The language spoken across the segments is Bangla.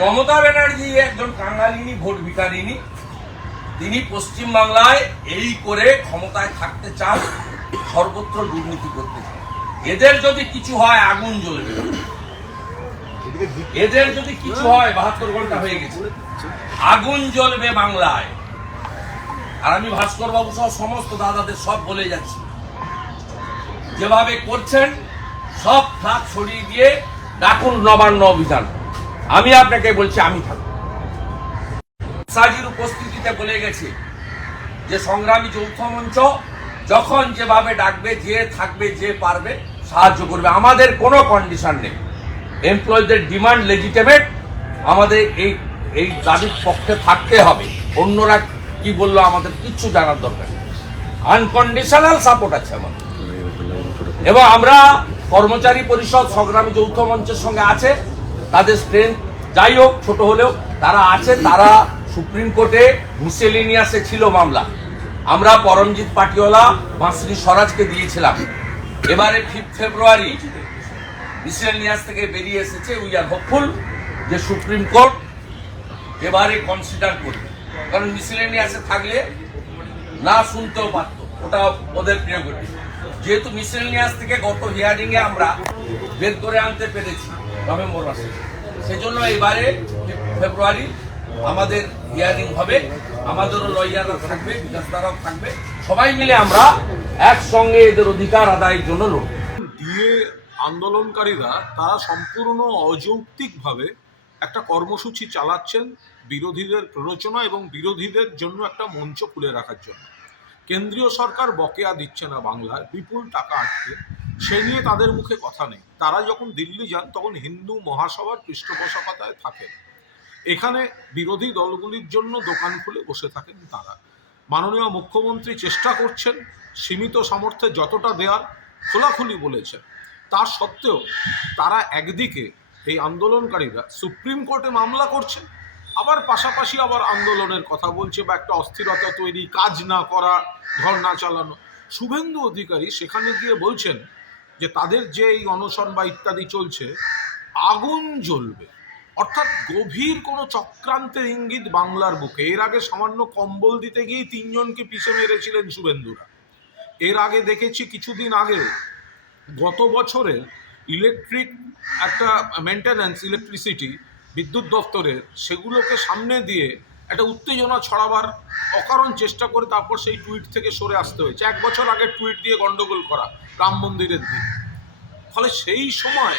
মমতা ব্যানার্জি একজন কাঙ্গালিনী, ভোট ভিকারিনী তিনি পশ্চিমবাংলায় এই করে ক্ষমতায় থাকতে চান, সর্বত্র দুর্নীতি করতে চান। এদের যদি কিছু হয়, আগুন জ্বলবে এদের যদি কিছু হয়, বাহাত্তর ঘণ্টা হয়ে গেছে। আগুন জ্বলবে বাংলায়। আর আমি ভাস্কর বাবু সহ সমস্ত দাদাদের সব বলে যাচ্ছি। যেভাবে করছেন, সব ফ্লাগ ছড়িয়ে দিয়ে ডাকুন নবান্ন অভিযান। আমি আপনাকে বলছি, আমি থাকব। সাজির উপস্থিতিতে বলে গেছে যে, সংগ্রামী যৌথ মঞ্চ যখন যেভাবে ডাকবে, যে থাকবে, যে পারবে, সাহায্য করবে। আমাদের কোনো কন্ডিশন নেই। এমপ্লয়ীদের ডিমান্ড লেজিটেমেট আমাদের এই এই দাবির পক্ষে থাকতে হবে। অন্যরা কি বলল আমাদের কিচ্ছু জানার দরকার আনকন্ডিশনাল সাপোর্ট আছে আমাদের। এবং আমরা কর্মচারী পরিষদ, সংগ্রামী যৌথ মঞ্চের সঙ্গে আছে। তাদের স্ট্রেংথ যাই হোক, ছোট হলেও তারা আছে, তারা সুপ্রিম কোর্টে মিসেলিনিয়াসে ছিল মামলা। আমরা পরমজিৎ পাটিওয়ালা মাসরি স্বরাজকে দিয়েছিলাম। এবারে ফিফথ ফেব্রুয়ারি মিসেলিনিয়াস থেকে বেরিয়ে এসেছে উই আর হোপফুল যে সুপ্রিম কোর্ট এবারে কনসিডার করবে। কারণ মিসেলিনিয়াসে থাকলে না শুনতেও পারত, ওটা ওদের প্রিয় যেহেতু মিসেলিনিয়াস থেকে গত হিয়ারিংয়ে আমরা বের করে আনতে পেরেছি নভেম্বর মাসে সেজন্য এবারে ফেব্রুয়ারি আমাদের হিয়ারিং হবে, আমাদেরও লয়াররা থাকবে বিকাশদারাও থাকবে, সবাই মিলে আমরা একসঙ্গে এদের অধিকার আদায়ের জন্য লড়ব। আন্দোলনকারীরা, তারা সম্পূর্ণ অযৌক্তিকভাবে একটা কর্মসূচি চালাচ্ছেন বিরোধীদের প্ররোচনা এবং বিরোধীদের জন্য একটা মঞ্চ খুলে রাখার জন্য। কেন্দ্রীয় সরকার বকেয়া দিচ্ছে না বাংলায়, বিপুল টাকা আটকে। সে নিয়ে তাদের মুখে কথা নেই। তারা যখন দিল্লি যান, তখন হিন্দু মহাসভার পৃষ্ঠপোষকতায় থাকেন। এখানে বিরোধী দলগুলির জন্য দোকান খুলে বসে থাকেন তারা। মাননীয় মুখ্যমন্ত্রী চেষ্টা করছেন, সীমিত সামর্থ্যে যতটা দেওয়ার খোলাখুলি বলেছেন। তা সত্ত্বেও তারা একদিকে এই আন্দোলনকারীরা সুপ্রিম কোর্টে মামলা করছে আবার পাশাপাশি আবার আন্দোলনের কথা বলছে বা একটা অস্থিরতা তৈরি, কাজ না করা ধর্ণা চালানো। শুভেন্দু অধিকারী সেখানে গিয়ে বলছেন যে তাদের যে এই অনশন বা ইত্যাদি চলছে, আগুন জ্বলবে। অর্থাৎ গভীর কোনো চক্রান্তের ইঙ্গিত বাংলার বুকে। এর আগে সামান্য কম্বল দিতে গিয়ে তিনজনকে পিছে মেরেছিলেন শুভেন্দুরা। এর আগে দেখেছি কিছুদিন আগে গত বছরে ইলেকট্রিক একটা মেনটেন্যান্স ইলেকট্রিসিটি, বিদ্যুৎ দপ্তরের সেগুলোকে সামনে দিয়ে একটা উত্তেজনা ছড়াবার অকারণ চেষ্টা করে তারপর সেই টুইট থেকে সরে আসতে হয়েছে। এক বছর আগে টুইট দিয়ে গণ্ডগোল করা রাম মন্দিরের দিন। ফলে সেই সময়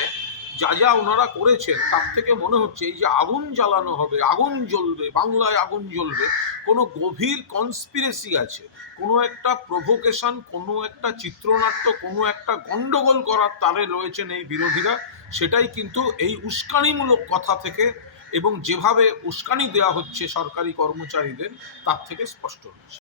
যা যা ওনারা করেছেন, তার থেকে মনে হচ্ছে এই যে আগুন জ্বালানো হবে, আগুন জ্বলবে, বাংলায় আগুন জ্বলবে, কোনো গভীর কনস্পিরেসি আছে, কোনো একটা প্রভোকেশন কোনো একটা চিত্রনাট্য, কোনো একটা গণ্ডগোল করার তারে রয়েছেন এই বিরোধীরা, সেটাই কিন্তু এই উস্কানিমূলক কথা থেকে এবং যেভাবে উস্কানি দেওয়া হচ্ছে সরকারি কর্মচারীদের তার থেকে স্পষ্ট হচ্ছে